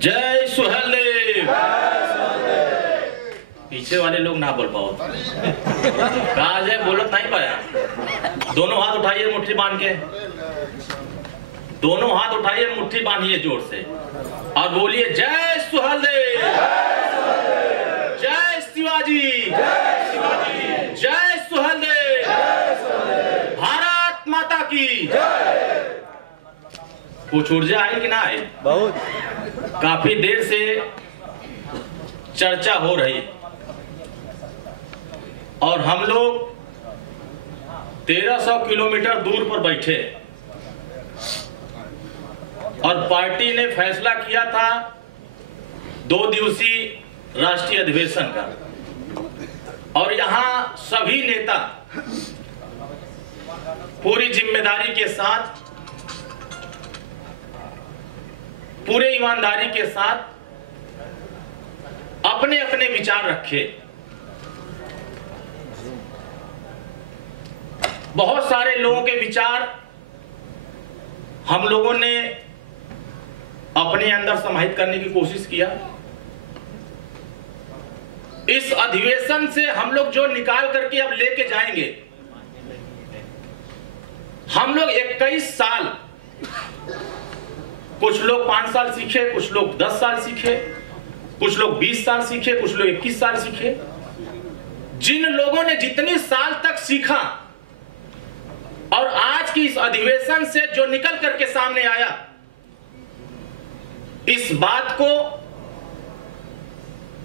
जय सुहेलदेव। पीछे वाले लोग ना बोल पाओ, कहा जय बोलत नहीं पाया। दोनों हाथ उठाइए मुट्ठी बांध के, दोनों हाथ उठाइए मुट्ठी बांधिए जोर से और बोलिए जय सुहेलदेव, जय शिवाजी, जय सुहेलदेव, भारत माता की। कुछ ऊर्जा आई कि ना आई? बहुत। काफी देर से चर्चा हो रही और हम लोग 1300 किलोमीटर दूर पर बैठे और पार्टी ने फैसला किया था 2 दिवसीय राष्ट्रीय अधिवेशन का, और यहां सभी नेता पूरी जिम्मेदारी के साथ, पूरे ईमानदारी के साथ अपने अपने विचार रखे। बहुत सारे लोगों के विचार हम लोगों ने अपने अंदर समाहित करने की कोशिश किया। इस अधिवेशन से हम लोग जो निकाल करके अब लेके जाएंगे, हम लोग 21 साल, कुछ लोग 5 साल सीखे, कुछ लोग 10 साल सीखे, कुछ लोग 20 साल सीखे, कुछ लोग 21 साल सीखे। जिन लोगों ने जितनी साल तक सीखा और आज की इस अधिवेशन से जो निकल करके सामने आया, इस बात को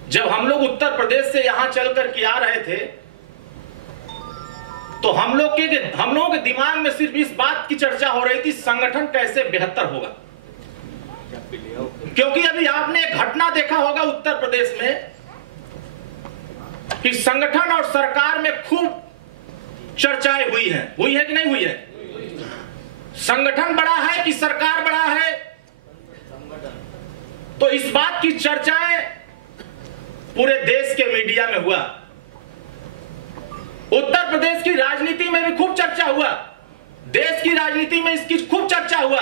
जब हम लोग उत्तर प्रदेश से यहां चल करके आ रहे थे तो हम लोगों के दिमाग में सिर्फ इस बात की चर्चा हो रही थी, संगठन कैसे बेहतर होगा। क्योंकि अभी आपने एक घटना देखा होगा उत्तर प्रदेश में कि संगठन और सरकार में खूब चर्चाएं हुई है कि नहीं हुई है? संगठन बड़ा है कि सरकार बड़ा है? तो इस बात की चर्चाएं पूरे देश के मीडिया में हुआ, उत्तर प्रदेश की राजनीति में भी खूब चर्चा हुआ, देश की राजनीति में इसकी खूब चर्चा हुआ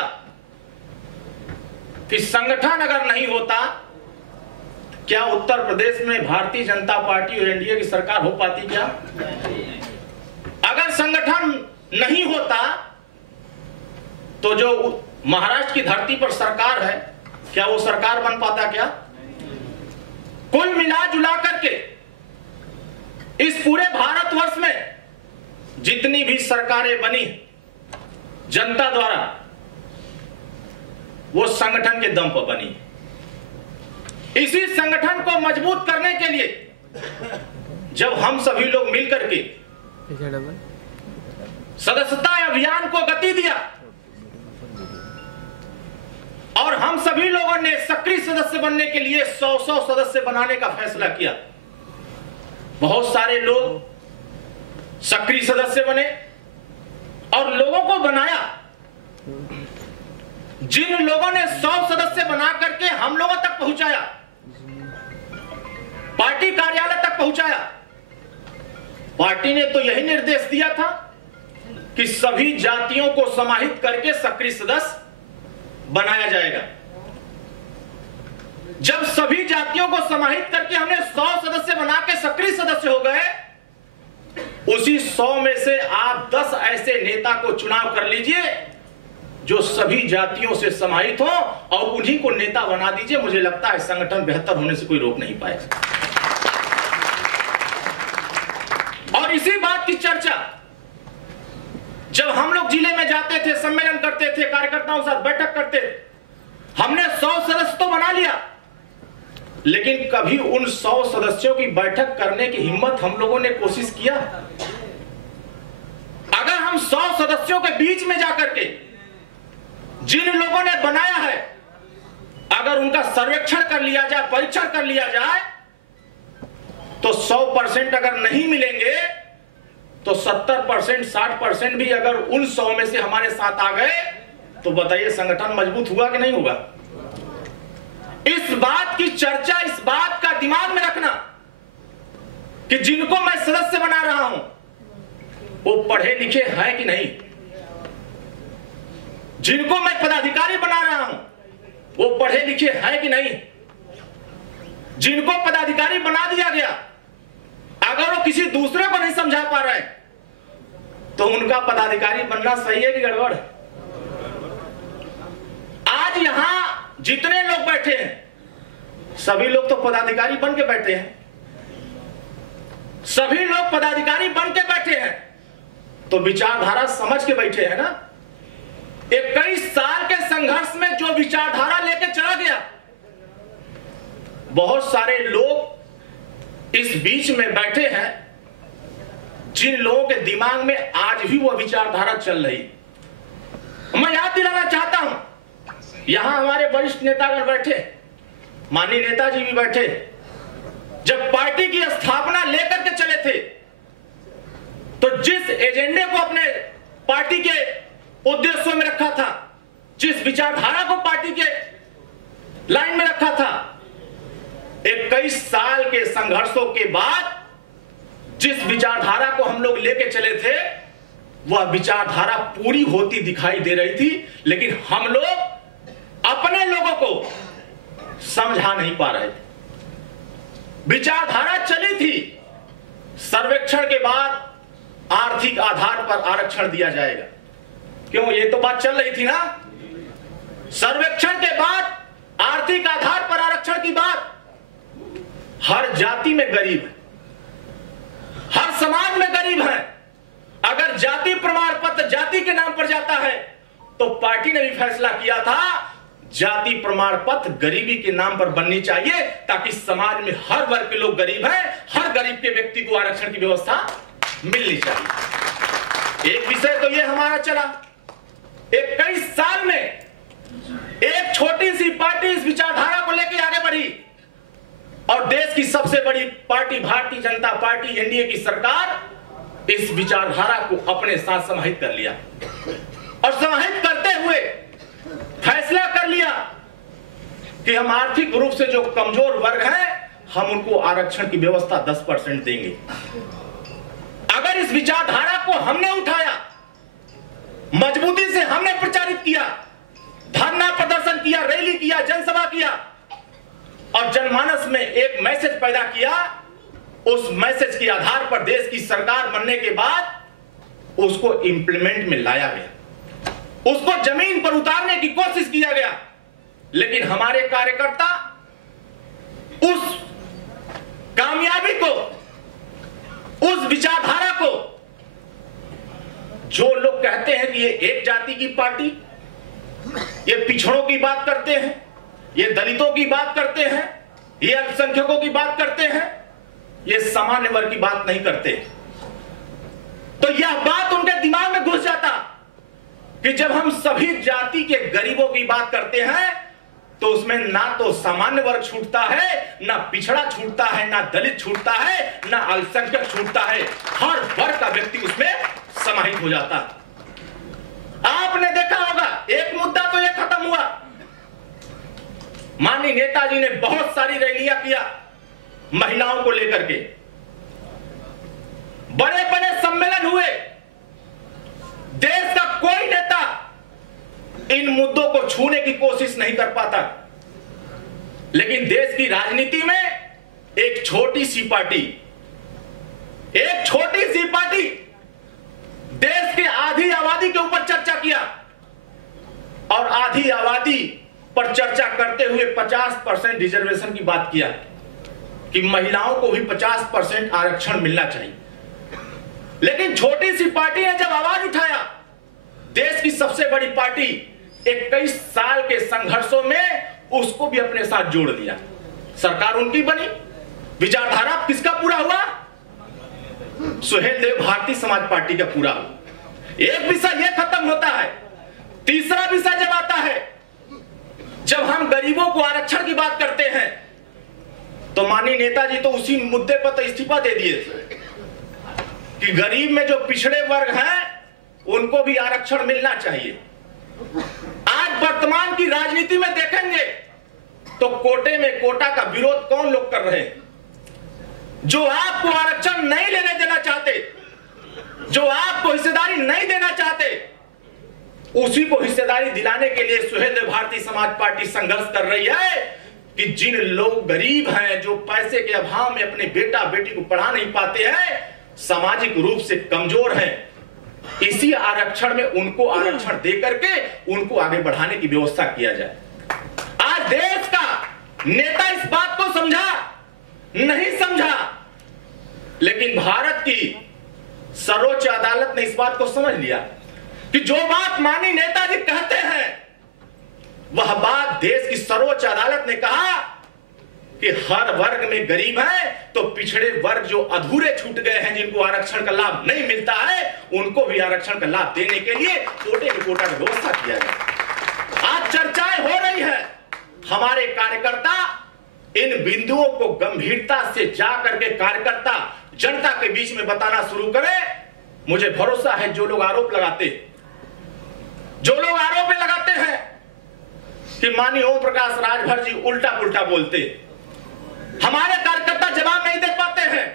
कि संगठन अगर नहीं होता क्या उत्तर प्रदेश में भारतीय जनता पार्टी और एनडीए की सरकार हो पाती क्या? अगर संगठन नहीं होता तो जो महाराष्ट्र की धरती पर सरकार है, क्या वो सरकार बन पाता क्या? कुल मिला जुला करके इस पूरे भारतवर्ष में जितनी भी सरकारें बनी जनता द्वारा, वो संगठन के दम पर बनी। इसी संगठन को मजबूत करने के लिए जब हम सभी लोग मिलकर के सदस्यता अभियान को गति दिया और हम सभी लोगों ने सक्रिय सदस्य बनने के लिए 100 सदस्य बनाने का फैसला किया, बहुत सारे लोग सक्रिय सदस्य बने और लोगों को बनाया। जिन लोगों ने 100 सदस्य बना करके हम लोगों तक पहुंचाया, पार्टी कार्यालय तक पहुंचाया, पार्टी ने तो यही निर्देश दिया था कि सभी जातियों को समाहित करके सक्रिय सदस्य बनाया जाएगा। जब सभी जातियों को समाहित करके हमने 100 सदस्य बना के सक्रिय सदस्य हो गए, उसी 100 में से आप 10 ऐसे नेता को चुनाव कर लीजिए जो सभी जातियों से समाहित हो और उन्हीं को नेता बना दीजिए। मुझे लगता है संगठन बेहतर होने से कोई रोक नहीं पाएगा। और इसी बात की चर्चा जब हम लोग जिले में जाते थे, सम्मेलन करते थे, कार्यकर्ताओं के साथ बैठक करते थे, हमने 100 सदस्य तो बना लिया, लेकिन कभी उन 100 सदस्यों की बैठक करने की हिम्मत हम लोगों ने कोशिश किया? अगर हम 100 सदस्यों के बीच में जाकर के जिन लोगों ने बनाया है, अगर उनका सर्वेक्षण कर लिया जाए, परीक्षण कर लिया जाए, तो 100% अगर नहीं मिलेंगे तो 70%, 60% भी अगर उन 100 में से हमारे साथ आ गए तो बताइए संगठन मजबूत हुआ कि नहीं हुआ? इस बात की चर्चा, इस बात का दिमाग में रखना कि जिनको मैं सदस्य बना रहा हूं वो पढ़े लिखे हैं कि नहीं, जिनको मैं पदाधिकारी बना रहा हूं वो पढ़े लिखे हैं कि नहीं? जिनको पदाधिकारी बना दिया गया, अगर वो किसी दूसरे को नहीं समझा पा रहे तो उनका पदाधिकारी बनना सही है कि गड़बड़? आज यहां जितने लोग बैठे हैं सभी लोग तो पदाधिकारी बन के बैठे हैं, सभी लोग पदाधिकारी बन के बैठे हैं तो विचारधारा समझ के बैठे हैं ना। 21 साल के संघर्ष में जो विचारधारा लेके चला गया, बहुत सारे लोग इस बीच में बैठे हैं जिन लोगों के दिमाग में आज भी वह विचारधारा चल रही। मैं याद दिलाना चाहता हूं, यहां हमारे वरिष्ठ नेतागण बैठे, माननीय नेताजी भी बैठे, जब पार्टी की स्थापना लेकर के चले थे तो जिस एजेंडे को अपने पार्टी के उद्देश्यों में रखा था, जिस विचारधारा को पार्टी के लाइन में रखा था, 21 साल के संघर्षों के बाद जिस विचारधारा को हम लोग लेके चले थे वह विचारधारा पूरी होती दिखाई दे रही थी, लेकिन हम लोग अपने लोगों को समझा नहीं पा रहे थे। विचारधारा चली थी, सर्वेक्षण के बाद आर्थिक आधार पर आरक्षण दिया जाएगा। क्यों, ये तो बात चल रही थी ना। सर्वेक्षण के बाद आर्थिक आधार पर आरक्षण की बात, हर जाति में गरीब है, हर समाज में गरीब है। अगर जाति प्रमाण पत्र जाति के नाम पर जाता है तो पार्टी ने भी फैसला किया था जाति प्रमाण पत्र गरीबी के नाम पर बननी चाहिए, ताकि समाज में हर वर्ग के लोग गरीब हैं, हर गरीब के व्यक्ति को आरक्षण की व्यवस्था मिलनी चाहिए। एक विषय तो ये हमारा चला। 21 साल में एक छोटी सी पार्टी इस विचारधारा को लेकर आगे बढ़ी और देश की सबसे बड़ी party Bharatiya Janata party NDA की सरकार इस विचारधारा को अपने साथ समाहित कर लिया और समाहित करते हुए फैसला कर लिया कि हम आर्थिक रूप से जो कमजोर वर्ग हैं हम उनको आरक्षण की व्यवस्था 10% देंगे। अगर इस विचारधारा को हमने उठाया, मजबूती से हमने प्रचारित किया, धरना प्रदर्शन किया, रैली किया, जनसभा किया और जनमानस में एक मैसेज पैदा किया, उस मैसेज के आधार पर देश की सरकार बनने के बाद उसको इंप्लीमेंट में लाया गया, उसको जमीन पर उतारने की कोशिश किया गया। लेकिन हमारे कार्यकर्ता उस कामयाबी को, उस विचारधारा को, जो लोग कहते हैं कि ये एक जाति की पार्टी, ये पिछड़ों की बात करते हैं, ये दलितों की बात करते हैं, ये अल्पसंख्यकों की बात करते हैं, ये सामान्य वर्ग की बात नहीं करते, तो यह बात उनके दिमाग में घुस जाता कि जब हम सभी जाति के गरीबों की बात करते हैं तो उसमें ना तो सामान्य वर्ग छूटता है, ना पिछड़ा छूटता है, ना दलित छूटता है, ना अल्पसंख्यक छूटता है, हर वर्ग का व्यक्ति उसमें समाहित हो जाता। आपने देखा होगा एक मुद्दा तो यह खत्म हुआ, माननीय नेताजी ने बहुत सारी रैलियां किया महिलाओं को लेकर के, बड़े बड़े सम्मेलन हुए, देश का कोई नेता इन मुद्दों को छूने की कोशिश नहीं कर पाता। लेकिन देश की राजनीति में एक छोटी सी पार्टी देश के आधी आबादी के ऊपर चर्चा किया और आधी आबादी पर चर्चा करते हुए 50% रिजर्वेशन की बात किया कि महिलाओं को भी 50% आरक्षण मिलना चाहिए। लेकिन छोटी सी पार्टी ने जब आवाज उठाया, देश की सबसे बड़ी पार्टी 21 साल के संघर्षों में उसको भी अपने साथ जोड़ दिया। सरकार उनकी बनी, विचारधारा किसका पूरा हुआ? सुहेल देव भारतीय समाज पार्टी का पूरा हुआ। एक विषय यह खत्म होता है। तीसरा विषय जब आता है, जब हम गरीबों को आरक्षण की बात करते हैं तो माननीय नेताजी तो उसी मुद्दे पर तो इस्तीफा दे दिए थे कि गरीब में जो पिछड़े वर्ग हैं उनको भी आरक्षण मिलना चाहिए। आज वर्तमान की राजनीति में देखेंगे तो कोटे में कोटा का विरोध कौन लोग कर रहे हैं? जो आपको आरक्षण नहीं लेने देना चाहते, जो आपको हिस्सेदारी नहीं देना चाहते, उसी को हिस्सेदारी दिलाने के लिए सुहेल देव भारतीय समाज पार्टी संघर्ष कर रही है कि जिन लोग गरीब हैं, जो पैसे के अभाव में अपने बेटा बेटी को पढ़ा नहीं पाते हैं, सामाजिक रूप से कमजोर हैं, इसी आरक्षण में उनको आरक्षण दे करके उनको आगे बढ़ाने की व्यवस्था किया जाए। आज देश का नेता इस बात को समझा नहीं समझा, लेकिन भारत की सर्वोच्च अदालत ने इस बात को समझ लिया कि जो बात माननीय नेताजी कहते हैं वह बात देश की सर्वोच्च अदालत ने कहा कि हर वर्ग में गरीब है, तो पिछड़े वर्ग जो अधूरे छूट गए हैं, जिनको आरक्षण का लाभ नहीं मिलता है, उनको भी आरक्षण का लाभ देने के लिए कोटे में कोटा की व्यवस्था किया गया। आज चर्चाएं हो रही है, हमारे कार्यकर्ता इन बिंदुओं को गंभीरता से जाकर के कार्यकर्ता जनता के बीच में बताना शुरू करें। मुझे भरोसा है जो लोग आरोप लगाते हैं कि माननीय ओम प्रकाश राजभर जी उल्टा पुल्टा बोलते, हमारे कार्यकर्ता जवाब नहीं दे पाते हैं,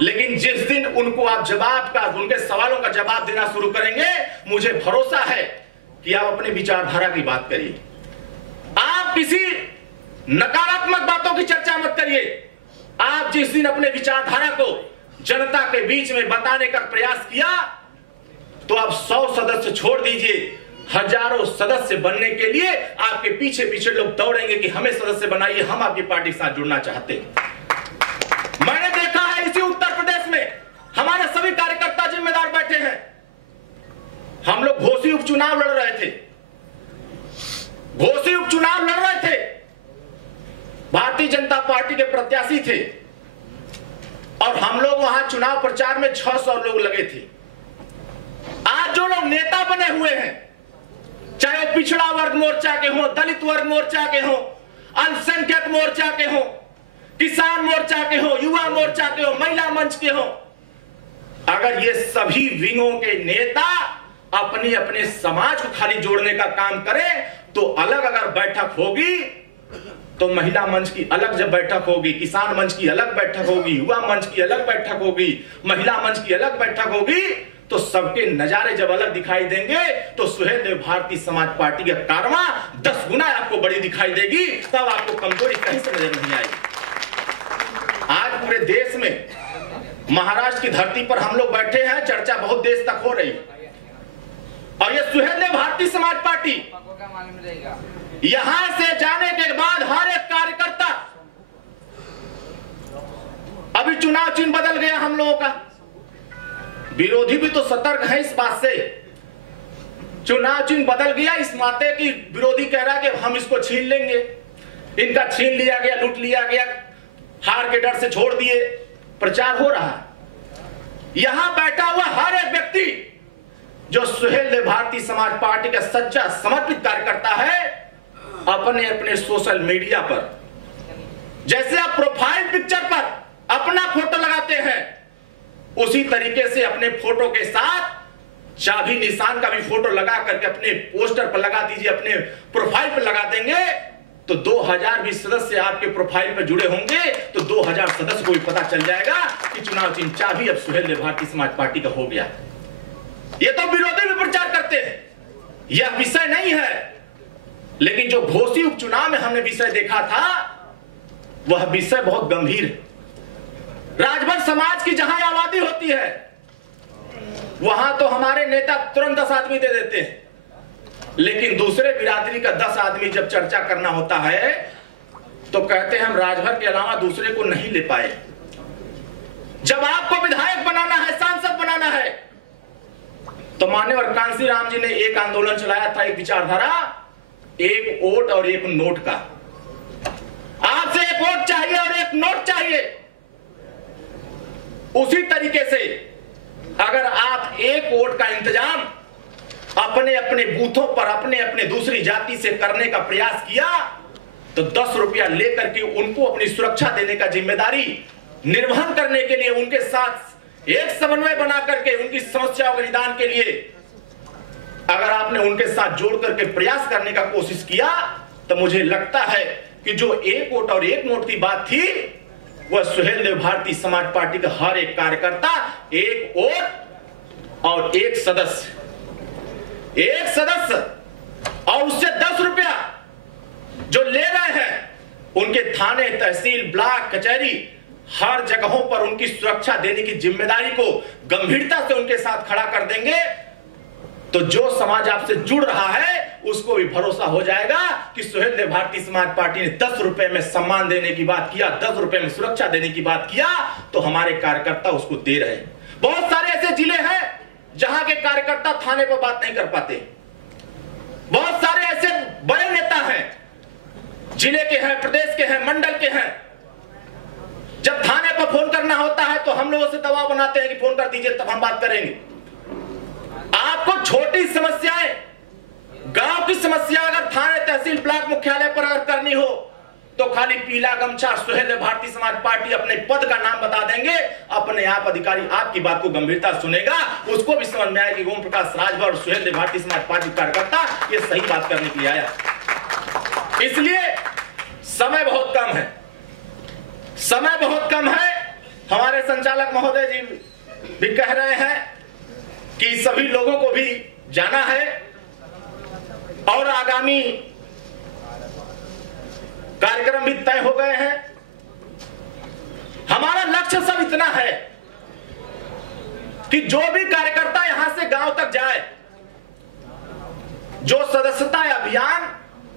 लेकिन जिस दिन उनको आप उनके सवालों का जवाब देना शुरू करेंगे, मुझे भरोसा है कि आप अपने विचारधारा की बात करिए। आप किसी नकारात्मक बातों की चर्चा मत करिए। आप जिस दिन अपने विचारधारा को जनता के बीच में बताने का प्रयास किया, तो आप 100 सदस्य छोड़ दीजिए, हजारों सदस्य बनने के लिए आपके पीछे पीछे लोग दौड़ेंगे कि हमें सदस्य बनाइए, हम आपकी पार्टी के साथ जुड़ना चाहते हैं। मैंने देखा है इसी उत्तर प्रदेश में हमारे सभी कार्यकर्ता जिम्मेदार बैठे हैं। हम लोग घोसी उपचुनाव लड़ रहे थे, भारतीय जनता पार्टी के प्रत्याशी थे, और हम लोग वहां चुनाव प्रचार में 600 लोग लगे थे। आज जो लोग नेता बने हुए हैं, चाहे वो पिछड़ा वर्ग मोर्चा के हो, दलित वर्ग मोर्चा के हो, अल्पसंख्यक मोर्चा के हो, किसान मोर्चा के हो, युवा मोर्चा के हो, महिला मंच के हो, अगर ये सभी विंगों के नेता अपने अपने समाज को खाली जोड़ने का काम करें, तो अलग अगर बैठक होगी तो महिला मंच की अलग जब बैठक होगी, किसान मंच की अलग बैठक होगी, युवा मंच की अलग बैठक होगी, महिला मंच की अलग बैठक होगी, तो सबके नजारे जब अलग दिखाई देंगे, तो सुहेल देव भारतीय समाज पार्टी का कारवां 10 गुना आपको बड़ी दिखाई देगी। तब आपको कमजोरी कहीं से नजर नहीं आएगी। आज पूरे देश में महाराष्ट्र की धरती पर हम लोग बैठे हैं, चर्चा बहुत देश तक हो रही, और ये सुहेल देव भारतीय समाज पार्टी यहां से जाने के बाद हर एक कार्यकर्ता, अभी चुनाव चिन्ह बदल गया हम लोगों का, विरोधी भी तो सतर्क है इस बात से। चुनाव चिन्ह बदल गया इस नाते कि विरोधी कह रहा है कि हम इसको छीन लेंगे, इनका छीन लिया गया, लूट लिया गया, हार के डर से छोड़ दिए, प्रचार हो रहा है। यहां बैठा हुआ हर एक व्यक्ति जो सुहेल देव भारतीय समाज पार्टी का सच्चा समर्पित कार्यकर्ता है, अपने अपने सोशल मीडिया पर जैसे आप प्रोफाइल पिक्चर पर अपना फोटो लगाते हैं, उसी तरीके से अपने फोटो के साथ चाबी निशान का भी फोटो लगा करके अपने पोस्टर पर लगा दीजिए, अपने प्रोफाइल पर लगा देंगे, तो 2000 भी सदस्य आपके प्रोफाइल पर जुड़े होंगे, तो 2000 सदस्य को भी पता चल जाएगा कि चुनाव चिन्ह चाबी अब सुहेल देव भारतीय समाज पार्टी का हो गया। ये तो विरोधी भी प्रचार करते हैं, यह विषय नहीं है, लेकिन जो घोसी उपचुनाव में हमने विषय देखा था, वह विषय बहुत गंभीर है। राजभर समाज की जहां आबादी होती है, वहां तो हमारे नेता तुरंत 10 आदमी दे देते हैं, लेकिन दूसरे बिरादरी का 10 आदमी जब चर्चा करना होता है, तो कहते हैं हम राजभर के अलावा दूसरे को नहीं ले पाए। जब आपको विधायक बनाना है, सांसद बनाना है, तो मान्यवर कांसी राम जी ने एक आंदोलन चलाया था, एक विचारधारा, एक वोट और एक नोट का। आपसे एक वोट चाहिए और एक नोट चाहिए। उसी तरीके से अगर आप एक वोट का इंतजाम अपने अपने बूथों पर अपने अपने दूसरी जाति से करने का प्रयास किया, तो 10 रुपया लेकर के उनको अपनी सुरक्षा देने का जिम्मेदारी निर्वहन करने के लिए, उनके साथ एक समन्वय बना करके उनकी समस्याओं के निदान के लिए अगर आपने उनके साथ जोड़ करके प्रयास करने का कोशिश किया, तो मुझे लगता है कि जो एक वोट और एक नोट की बात थी, वह सुहेल देव भारतीय समाज पार्टी का हर एक कार्यकर्ता एक वोट और एक सदस्य एक सदस्य और उससे 10 रुपया जो ले रहे हैं, उनके थाने, तहसील, ब्लॉक, कचहरी, हर जगहों पर उनकी सुरक्षा देने की जिम्मेदारी को गंभीरता से उनके साथ खड़ा कर देंगे, तो जो समाज आपसे जुड़ रहा है उसको भी भरोसा हो जाएगा कि सुहेल देव भारतीय समाज पार्टी ने 10 रुपए में सम्मान देने की बात किया, 10 रुपए में सुरक्षा देने की बात किया, तो हमारे कार्यकर्ता उसको दे रहे हैं। बहुत सारे ऐसे जिले हैं जहां के कार्यकर्ता थाने पर बात नहीं कर पाते। बहुत सारे ऐसे बड़े नेता हैं, जिले के हैं, प्रदेश के हैं, मंडल के हैं, जब थाने पर फोन करना होता है तो हम लोगों से दबाव बनाते हैं कि फोन कर दीजिए तब हम बात करेंगे। आपको छोटी समस्याएं, गांव की समस्या अगर थाने, तहसील, ब्लॉक मुख्यालय पर अगर करनी हो तो खाली पीला गमछा सुहेल देव भारतीय समाज पार्टी अपने पद का नाम बता देंगे, अपने आप अधिकारी आपकी बात को गंभीरता सुनेगा, उसको भी समझ में आएगा कि ओम प्रकाश राजभर और सुहेल देव भारतीय समाज पार्टी कार्यकर्ता ये सही बात करने के लिए आया। इसलिए समय बहुत कम है, समय बहुत कम है। हमारे संचालक महोदय जी भी कह रहे हैं कि सभी लोगों को भी जाना है और आगामी कार्यक्रम भी तय हो गए हैं। हमारा लक्ष्य सब इतना है कि जो भी कार्यकर्ता यहां से गांव तक जाए, जो सदस्यता अभियान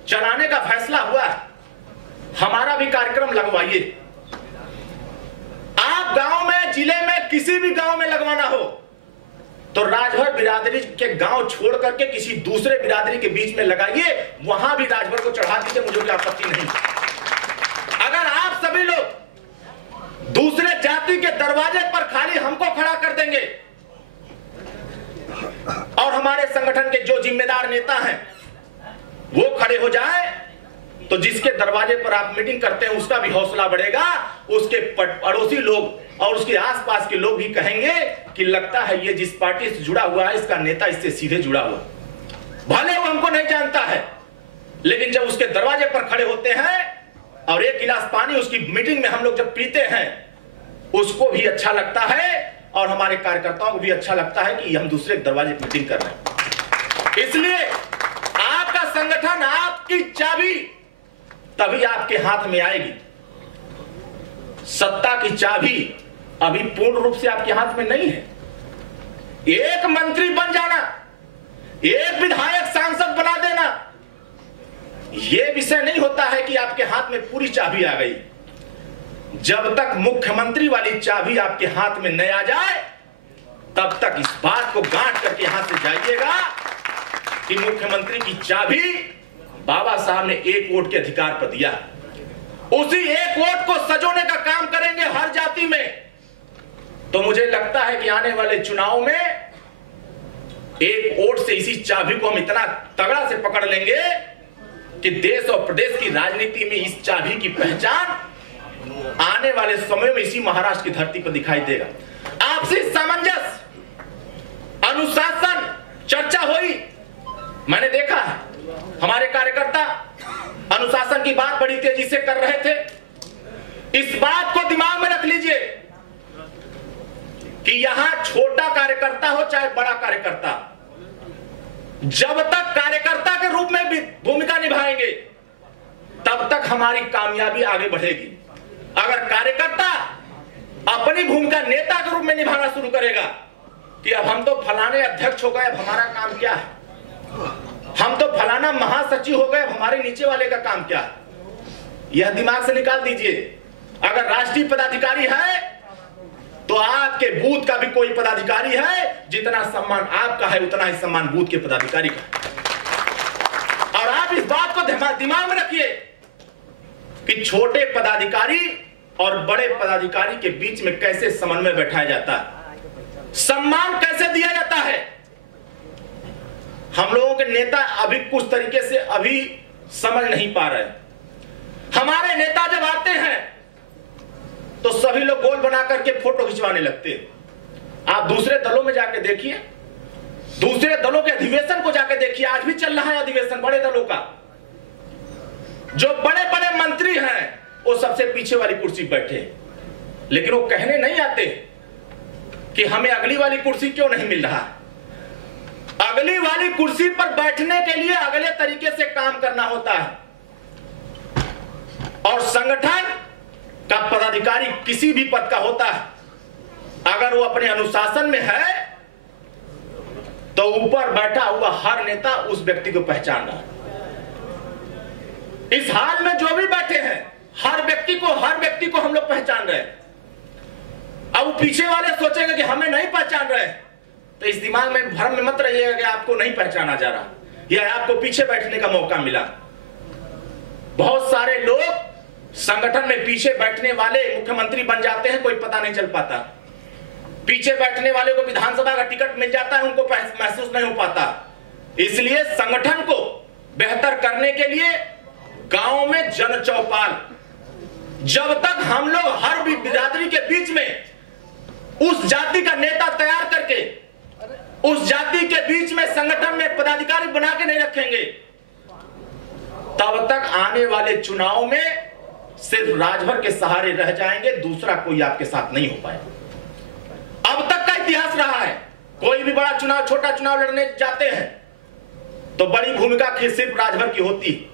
चलाने का फैसला हुआ है, हमारा भी कार्यक्रम लगवाइए। आप गांव में, जिले में, किसी भी गांव में लगवाना हो तो राजभर बिरादरी के गांव छोड़ करके किसी दूसरे बिरादरी के बीच में लगाइए, वहां भी राजभर को चढ़ा दीजिए, मुझे कोई आपत्ति नहीं। अगर आप सभी लोग दूसरे जाति के दरवाजे पर खाली हमको खड़ा कर देंगे और हमारे संगठन के जो जिम्मेदार नेता हैं वो खड़े हो जाए, तो जिसके दरवाजे पर आप मीटिंग करते हैं उसका भी हौसला बढ़ेगा, उसके पड़ोसी लोग और उसके आसपास के लोग भी कहेंगे कि लगता है ये जिस पार्टी से जुड़ा हुआ है इसका नेता इससे सीधे जुड़ा हुआ। भले वो हमको नहीं जानता है, लेकिन जब उसके दरवाजे पर खड़े होते हैं और एक गिलास पानी उसकी मीटिंग में हम लोग जब पीते हैं, उसको भी अच्छा लगता है और हमारे कार्यकर्ताओं को भी अच्छा लगता है कि हम दूसरे दरवाजे पर मीटिंग कर रहे हैं। इसलिए आपका संगठन, आपकी चाबी तभी आपके हाथ में आएगी। सत्ता की चाबी अभी पूर्ण रूप से आपके हाथ में नहीं है। एक मंत्री बन जाना, एक विधायक सांसद बना देना, यह विषय नहीं होता है कि आपके हाथ में पूरी चाबी आ गई। जब तक मुख्यमंत्री वाली चाबी आपके हाथ में नहीं आ जाए, तब तक इस बात को गांठ करके यहां से जाइएगा कि मुख्यमंत्री की चाबी बाबा साहब ने एक वोट के अधिकार पर दिया। उसी एक वोट को सजोने का काम करेंगे हर जाति में, तो मुझे लगता है कि आने वाले चुनाव में एक वोट से इसी चाबी को हम इतना तगड़ा से पकड़ लेंगे कि देश और प्रदेश की राजनीति में इस चाबी की पहचान आने वाले समय में इसी महाराष्ट्र की धरती पर दिखाई देगा। आपसी सामंजस्य, अनुशासन, चर्चा हुई। मैंने देखा है हमारे कार्यकर्ता अनुशासन की बात बड़ी तेजी से कर रहे थे। इस बात को दिमाग में रख लीजिए कि यहां छोटा कार्यकर्ता हो चाहे बड़ा कार्यकर्ता, जब तक कार्यकर्ता के रूप में भी भूमिका निभाएंगे तब तक हमारी कामयाबी आगे बढ़ेगी। अगर कार्यकर्ता अपनी भूमिका नेता के रूप में निभाना शुरू करेगा कि अब हम तो फलाने अध्यक्ष हो गए, अब हमारा काम क्या है, हम तो फलाना महासचिव हो गए, अब हमारे नीचे वाले का काम क्या है, यह दिमाग से निकाल दीजिए। अगर राष्ट्रीय पदाधिकारी है तो आपके बूथ का भी कोई पदाधिकारी है, जितना सम्मान आपका है उतना ही सम्मान बूथ के पदाधिकारी का। और आप इस बात को दिमाग में रखिए कि छोटे पदाधिकारी और बड़े पदाधिकारी के बीच में कैसे समन्वय बैठाया जाता है, सम्मान कैसे दिया जाता है। हम लोगों के नेता अभी कुछ तरीके से अभी समझ नहीं पा रहे। हमारे नेता जब आते हैं तो सभी लोग गोल बना करके फोटो खिंचवाने लगते हैं। आप दूसरे दलों में जाके देखिए, दूसरे दलों के अधिवेशन को जाके देखिए, आज भी चल रहा है अधिवेशन बड़े दलों का। जो बड़े बड़े मंत्री हैं वो सबसे पीछे वाली कुर्सी बैठे, लेकिन वो कहने नहीं आते कि हमें अगली वाली कुर्सी क्यों नहीं मिल रहा। अगली वाली कुर्सी पर बैठने के लिए अगले तरीके से काम करना होता है। और संगठन का पदाधिकारी किसी भी पद का होता है, अगर वो अपने अनुशासन में है तो ऊपर बैठा हुआ हर नेता उस व्यक्ति को पहचान रहा है। इस हाल में जो भी बैठे हैं हर व्यक्ति को हम लोग पहचान रहे हैं। अब पीछे वाले सोचेंगे कि हमें नहीं पहचान रहे, तो इस दिमाग में भ्रम में मत रहिएगा कि आपको नहीं पहचाना जा रहा या आपको पीछे बैठने का मौका मिला। बहुत सारे लोग संगठन में पीछे बैठने वाले मुख्यमंत्री बन जाते हैं, कोई पता नहीं चल पाता। पीछे बैठने वाले को विधानसभा का टिकट मिल जाता है, उनको महसूस नहीं हो पाता। इसलिए संगठन को बेहतर करने के लिए गांव में जन चौपाल, जब तक हम लोग हर बिरादरी के बीच में उस जाति का नेता तैयार करके उस जाति के बीच में संगठन में पदाधिकारी बना के नहीं रखेंगे, तब तक आने वाले चुनाव में सिर्फ राजभर के सहारे रह जाएंगे, दूसरा कोई आपके साथ नहीं हो पाएगा। अब तक का इतिहास रहा है, कोई भी बड़ा चुनाव छोटा चुनाव लड़ने जाते हैं तो बड़ी भूमिका सिर्फ राजभर की होती है,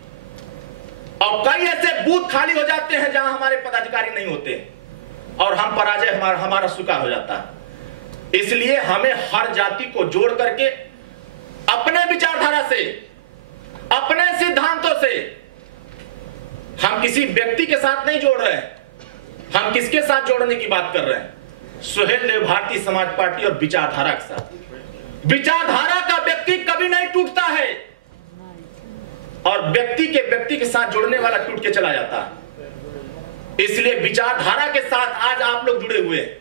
और कई ऐसे बूथ खाली हो जाते हैं जहां हमारे पदाधिकारी नहीं होते और हम पराजय हमारा स्वीकार हो जाता है। इसलिए हमें हर जाति को जोड़ करके अपने विचारधारा से, अपने सिद्धांतों से, हम किसी व्यक्ति के साथ नहीं जोड़ रहे हैं, हम किसके साथ जोड़ने की बात कर रहे हैं? सुहेल देव भारतीय समाज पार्टी और विचारधारा के साथ। विचारधारा का व्यक्ति कभी नहीं टूटता है और व्यक्ति के साथ जुड़ने वाला टूट के चला जाता है। इसलिए विचारधारा के साथ आज आप लोग जुड़े हुए हैं।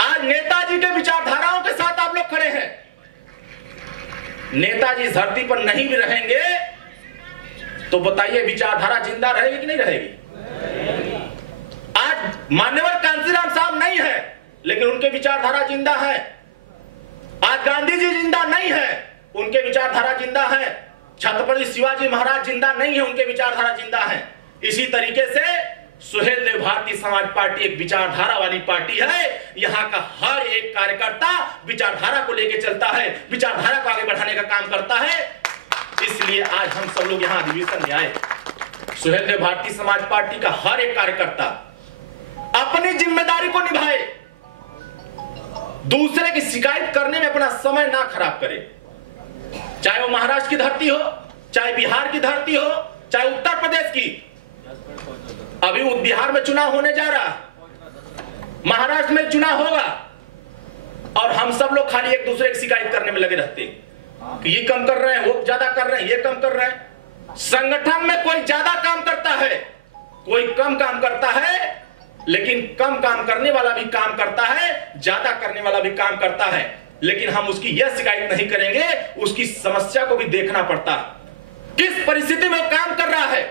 आज नेताजी के विचारधाराओं के साथ आप लोग खड़े हैं। नेताजी इस धरती पर नहीं भी रहेंगे तो बताइए विचारधारा जिंदा रहेगी कि नहीं रहेगी? आज मान्यवर कांशीराम साहब नहीं है लेकिन उनके विचारधारा जिंदा है। आज गांधी जी जिंदा नहीं है, उनके विचारधारा जिंदा है। छत्रपति शिवाजी महाराज जिंदा नहीं है, उनके विचारधारा जिंदा है। इसी तरीके से सुहेल देव भारतीय समाज पार्टी एक विचारधारा वाली पार्टी है। यहाँ का हर एक कार्यकर्ता विचारधारा को लेकर चलता है, विचारधारा को आगे बढ़ाने का काम करता है। इसलिए आज हम सब लोग यहाँ अधिवेशन में आए। सुहेल देव भारतीय समाज पार्टी का हर एक कार्यकर्ता अपनी जिम्मेदारी को निभाए, दूसरे की शिकायत करने में अपना समय ना खराब करे। चाहे वो महाराष्ट्र की धरती हो, चाहे बिहार की धरती हो, चाहे उत्तर प्रदेश की। अभी बिहार में चुनाव होने जा रहा, महाराष्ट्र में चुनाव होगा और हम सब लोग खाली एक दूसरे की शिकायत करने में लगे रहते हैं कि ये कम कर रहे हैं, वो ज्यादा कर रहे हैं, ये कम कर रहे हैं। संगठन में कोई ज्यादा काम करता है, कोई कम काम करता है, लेकिन कम काम करने वाला भी काम करता है, ज्यादा करने वाला भी काम करता है, लेकिन हम उसकी यह शिकायत नहीं करेंगे, उसकी समस्या को भी देखना पड़ता है किस परिस्थिति में काम कर रहा है।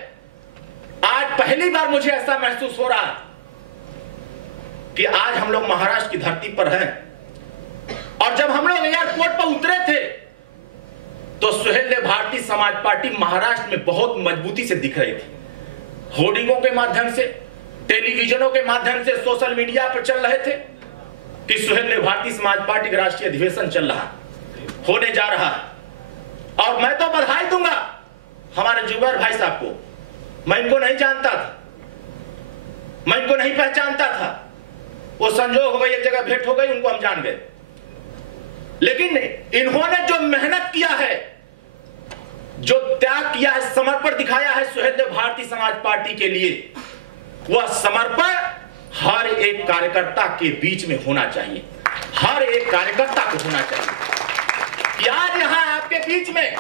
आज पहली बार मुझे ऐसा महसूस हो रहा है कि आज हम लोग महाराष्ट्र की धरती पर हैं और जब हम लोग एयरपोर्ट पर उतरे थे तो सुहेल देव भारतीय समाज पार्टी महाराष्ट्र में बहुत मजबूती से दिख रही थी। होर्डिंगों के माध्यम से, टेलीविजनों के माध्यम से, सोशल मीडिया पर चल रहे थे कि सुहेल देव भारतीय समाज पार्टी का राष्ट्रीय अधिवेशन चल रहा होने जा रहा है। और मैं तो बधाई दूंगा हमारे जुबैर भाई साहब को। मैं इनको नहीं जानता था, मैं इनको नहीं पहचानता था, वो संजोग हो गई, एक जगह भेंट हो गई, उनको हम जान गए। लेकिन इन्होंने जो मेहनत किया है, जो त्याग किया है, समर्पण दिखाया है सुहेल देव भारतीय समाज पार्टी के लिए, वह समर्पण हर एक कार्यकर्ता के बीच में होना चाहिए, हर एक कार्यकर्ता को होना चाहिए। कि आज यहां आपके बीच में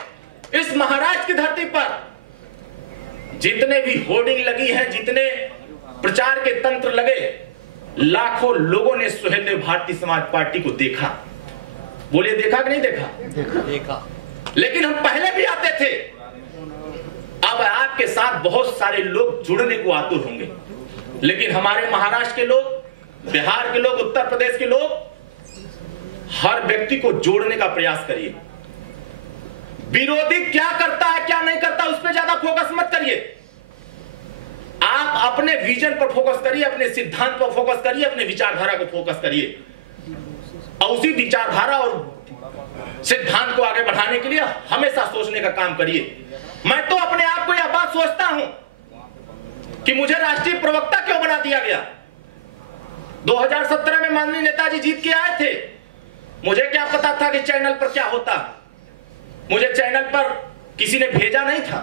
इस महाराष्ट्र की धरती पर जितने भी होर्डिंग लगी है, जितने प्रचार के तंत्र लगे, लाखों लोगों ने सुहेल देव भारतीय समाज पार्टी को देखा। बोलिए देखा कि नहीं देखा? देखा। लेकिन हम पहले भी आते थे। अब आपके साथ बहुत सारे लोग जुड़ने को आतुर होंगे, लेकिन हमारे महाराष्ट्र के लोग, बिहार के लोग, उत्तर प्रदेश के लोग, हर व्यक्ति को जोड़ने का प्रयास करिए। विरोधी क्या करता है क्या नहीं करता उस पर ज्यादा फोकस मत करिए। आप अपने विजन पर फोकस करिए, अपने सिद्धांत पर फोकस करिए, अपने विचारधारा को फोकस करिए और उसी विचारधारा और सिद्धांत को आगे बढ़ाने के लिए हमेशा सोचने का काम करिए। मैं तो अपने आप को यह बात सोचता हूं कि मुझे राष्ट्रीय प्रवक्ता क्यों बना दिया गया। 2017 में माननीय नेताजी जीत के आए थे, मुझे क्या पता था कि चैनल पर क्या होता। मुझे चैनल पर किसी ने भेजा नहीं था,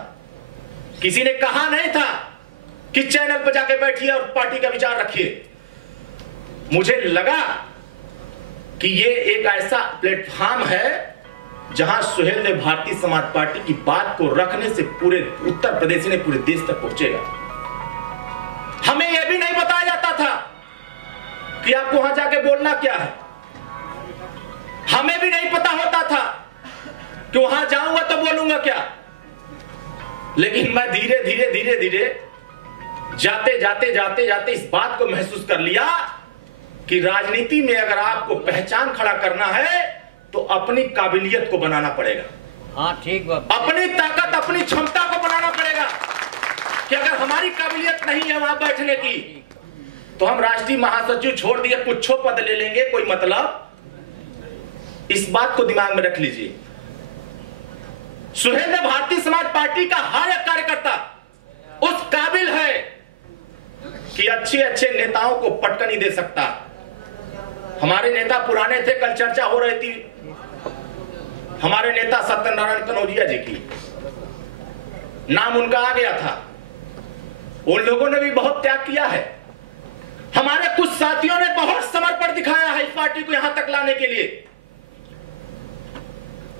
किसी ने कहा नहीं था कि चैनल पर जाके बैठिए और पार्टी का विचार रखिए। मुझे लगा कि ये एक ऐसा प्लेटफॉर्म है जहां सुहेलदेव भारतीय समाज पार्टी की बात को रखने से पूरे उत्तर प्रदेश ने पूरे देश तक पहुंचेगा। हमें यह भी नहीं बताया जाता था कि आपको वहां जाके बोलना क्या है। हमें भी नहीं पता होता था कि वहां जाऊंगा तो बोलूंगा क्या। लेकिन मैं धीरे धीरे धीरे धीरे जाते जाते जाते जाते इस बात को महसूस कर लिया कि राजनीति में अगर आपको पहचान खड़ा करना है तो अपनी काबिलियत को बनाना पड़ेगा। हाँ ठीक बात। अपनी ताकत, अपनी क्षमता को बनाना पड़ेगा कि अगर हमारी काबिलियत नहीं है वहां बैठने की तो हम राष्ट्रीय महासचिव छोड़ दिए कुछ पद ले लेंगे, कोई मतलब। इस बात को दिमाग में रख लीजिए। सुहेलदेव भारतीय समाज पार्टी का हर एक कार्यकर्ता उस काबिल है कि अच्छे अच्छे नेताओं को पटकनी दे सकता। हमारे नेता पुराने थे, कल चर्चा हो रही थी हमारे नेता सत्यनारायण कनौजिया जी की, नाम उनका आ गया था। उन लोगों ने भी बहुत त्याग किया है। हमारे कुछ साथियों ने बहुत समर्पण दिखाया है इस पार्टी को यहां तक लाने के लिए,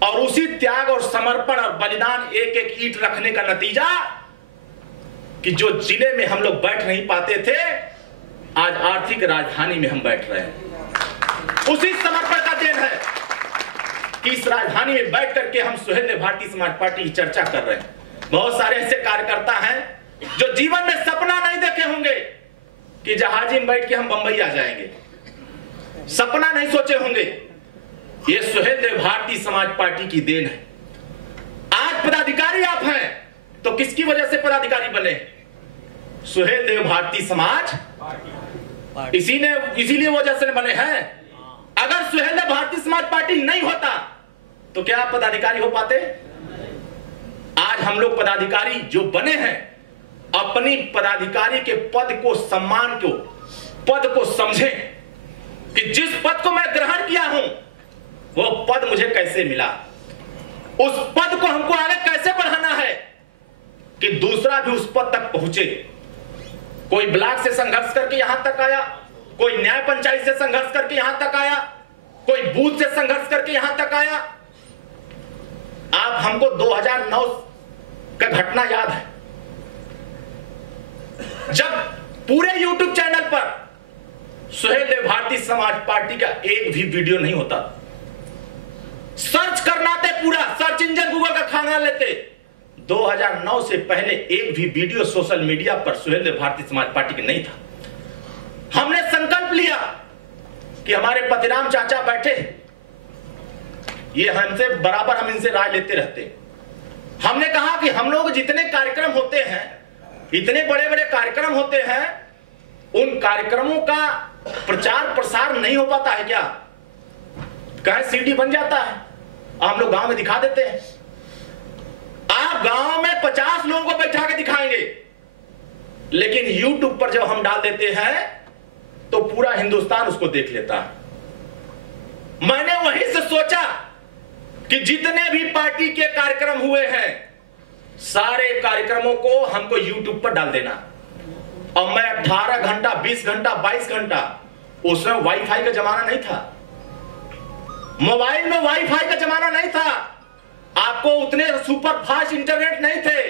और उसी त्याग और समर्पण और बलिदान एक एक ईंट रखने का नतीजा कि जो जिले में हम लोग बैठ नहीं पाते थे आज आर्थिक राजधानी में हम बैठ रहे हैं। उसी समर्पण का देन है कि इस राजधानी में बैठ करके हम सुहेलदेव भारतीय समाज पार्टी की चर्चा कर रहे हैं। बहुत सारे ऐसे कार्यकर्ता हैं जो जीवन में सपना नहीं देखे होंगे कि जहाजी में बैठ के हम बंबई आ जाएंगे, सपना नहीं सोचे होंगे। ये सुहेलदेव भारतीय समाज पार्टी की देन है। आज पदाधिकारी आप हैं तो किसकी वजह से पदाधिकारी बने? सुहेलदेव भारतीय समाज इसीलिए वजह से बने हैं। अगर सुहेलदेव भारतीय समाज पार्टी नहीं होता तो क्या आप पदाधिकारी हो पाते? आज हम लोग पदाधिकारी जो बने हैं अपनी पदाधिकारी के पद को, सम्मान को, पद को समझें कि जिस पद को मैं ग्रहण किया हूं वो पद मुझे कैसे मिला, उस पद को हमको आगे कैसे बढ़ाना है कि दूसरा भी उस पद तक पहुंचे। कोई ब्लॉक से संघर्ष करके यहां तक आया, कोई न्याय पंचायत से संघर्ष करके यहां तक आया, कोई बूथ से संघर्ष करके यहां तक आया। आप हमको 2009 का घटना याद है जब पूरे YouTube चैनल पर सुहेलदेव भारतीय समाज पार्टी का एक भी वीडियो नहीं होता। सर्च करना थे, पूरा सर्च इंजन गूगल का खाना लेते। 2009 से पहले एक भी वीडियो सोशल मीडिया पर सुहेलदेव भारतीय समाज पार्टी के नहीं था। हमने संकल्प लिया कि हमारे पतिराम चाचा बैठे, ये हमसे बराबर, हम इनसे राय लेते रहते। हमने कहा कि हम लोग जितने कार्यक्रम होते हैं, इतने बड़े बड़े कार्यक्रम होते हैं, उन कार्यक्रमों का प्रचार प्रसार नहीं हो पाता है क्या? कहीं सीडी बन जाता है, हम लोग गांव में दिखा देते हैं। आप गांव में 50 लोगों को बैठा के दिखाएंगे, लेकिन YouTube पर जब हम डाल देते हैं तो पूरा हिंदुस्तान उसको देख लेता है। मैंने वहीं से सोचा कि जितने भी पार्टी के कार्यक्रम हुए हैं सारे कार्यक्रमों को हमको YouTube पर डाल देना। और मैं 18 घंटा, 20 घंटा, 22 घंटा, उसमें वाईफाई का जमाना नहीं था, मोबाइल में वाईफाई का जमाना नहीं था, आपको उतने सुपर फास्ट इंटरनेट नहीं थे।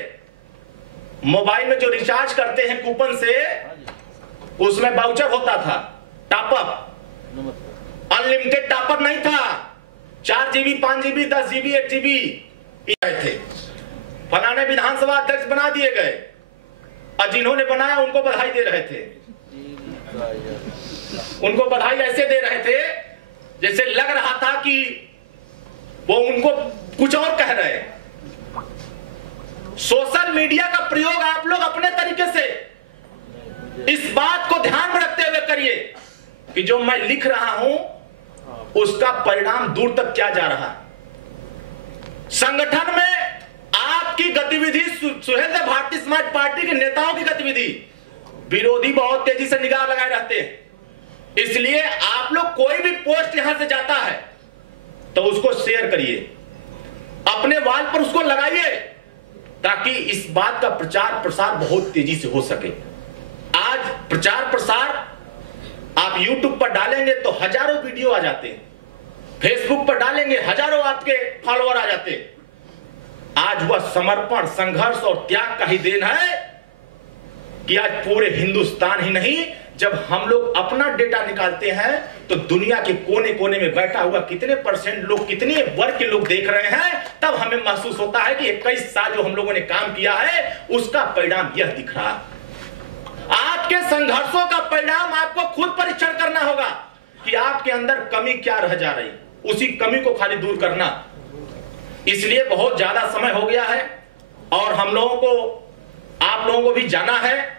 मोबाइल में जो रिचार्ज करते हैं कूपन से, उसमें वाउचर होता था, टॉपअप, अनलिमिटेड टॉपअप नहीं था। 4 GB, 5 GB, 10 GB, 1 GB थे। फलाने विधानसभा अध्यक्ष बना दिए गए और जिन्होंने बनाया उनको बधाई दे रहे थे। उनको बधाई ऐसे दे रहे थे जैसे लग रहा था कि वो उनको कुछ और कह रहे हैं। सोशल मीडिया का प्रयोग आप लोग अपने तरीके से इस बात को ध्यान में रखते हुए करिए कि जो मैं लिख रहा हूं उसका परिणाम दूर तक क्या जा रहा है। संगठन में आपकी गतिविधि, सुहेलदेव भारतीय समाज पार्टी के नेताओं की गतिविधि, विरोधी बहुत तेजी से निगाह लगाए रहते हैं। इसलिए आप लोग कोई भी पोस्ट यहां से जाता है तो उसको शेयर करिए, अपने वाल पर उसको लगाइए, ताकि इस बात का प्रचार प्रसार बहुत तेजी से हो सके। आज प्रचार प्रसार आप YouTube पर डालेंगे तो हजारों वीडियो आ जाते हैं, फेसबुक पर डालेंगे हजारों आपके फॉलोअर आ जाते हैं। आज वह समर्पण, संघर्ष और त्याग का ही देन है कि आज पूरे हिंदुस्तान ही नहीं, जब हम लोग अपना डेटा निकालते हैं तो दुनिया के कोने कोने में बैठा हुआ कितने % लोग, कितने वर्ग के लोग देख रहे हैं, तब हमें महसूस होता है कि 21 साल जो हम लोगों ने काम किया है उसका परिणाम यह दिख रहा है। आपके संघर्षों का परिणाम आपको खुद परीक्षण करना होगा कि आपके अंदर कमी क्या रह जा रही, उसी कमी को खाली दूर करना। इसलिए बहुत ज्यादा समय हो गया है और हम लोगों को, आप लोगों को भी जाना है।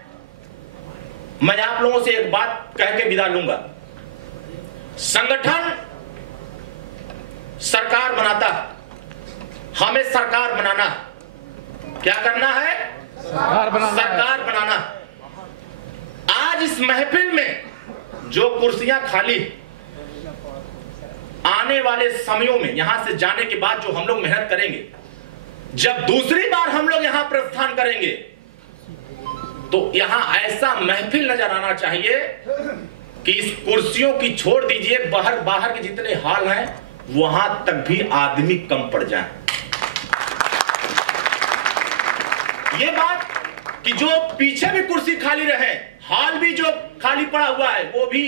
मैं आप लोगों से एक बात कह के विदा लूंगा। संगठन सरकार बनाता है, हमें सरकार बनाना, क्या करना है? सरकार बनाना। आज इस महफिल में जो कुर्सियां खाली, आने वाले समयों में यहां से जाने के बाद जो हम लोग मेहनत करेंगे, जब दूसरी बार हम लोग यहां प्रस्थान करेंगे तो यहां ऐसा महफिल नजर आना चाहिए कि इस कुर्सियों की छोड़ दीजिए, बाहर के जितने हाल हैं वहां तक भी आदमी कम पड़ जाए। ये बात कि जो पीछे भी कुर्सी खाली रहे, हाल भी जो खाली पड़ा हुआ है वो भी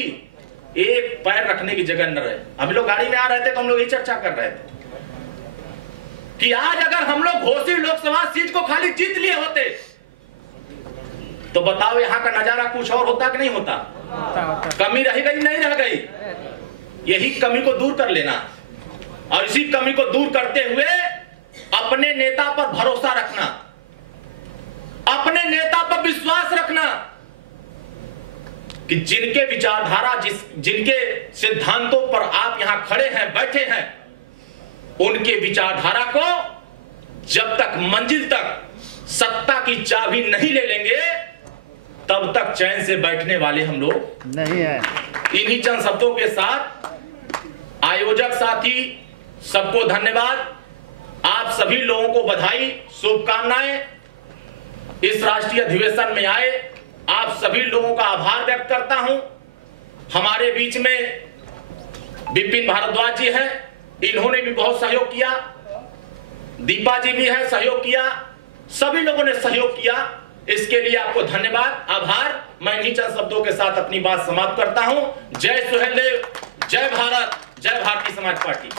एक पैर रखने की जगह न रहे। अभी लोग गाड़ी में आ रहे थे तो हम लोग ये चर्चा कर रहे थे कि आज अगर हम लोग घोसी लोकसभा सीट को खाली जीत लिए होते तो बताओ यहां का नजारा कुछ और होता कि नहीं होता? कमी रह गई, नहीं रह गई? यही कमी को दूर कर लेना और इसी कमी को दूर करते हुए अपने नेता पर भरोसा रखना, अपने नेता पर विश्वास रखना कि जिनके विचारधारा, जिनके सिद्धांतों पर आप यहां खड़े हैं, बैठे हैं, उनके विचारधारा को जब तक मंजिल तक सत्ता की चाबी नहीं ले लेंगे तब तक चैन से बैठने वाले हम लोग नहीं है। इन्हीं चंद शब्दों के साथ आयोजक साथी सबको धन्यवाद, आप सभी लोगों को बधाई, शुभकामनाएं। इस राष्ट्रीय अधिवेशन में आए आप सभी लोगों का आभार व्यक्त करता हूं। हमारे बीच में विपिन भारद्वाज जी हैं, इन्होंने भी बहुत सहयोग किया, दीपा जी भी है, सहयोग किया, सभी लोगों ने सहयोग किया। इसके लिए आपको धन्यवाद, आभार। मैं इन्हीं चंद शब्दों के साथ अपनी बात समाप्त करता हूं। जय सुहेलदेव, जय भारत, जय भारतीय समाज पार्टी।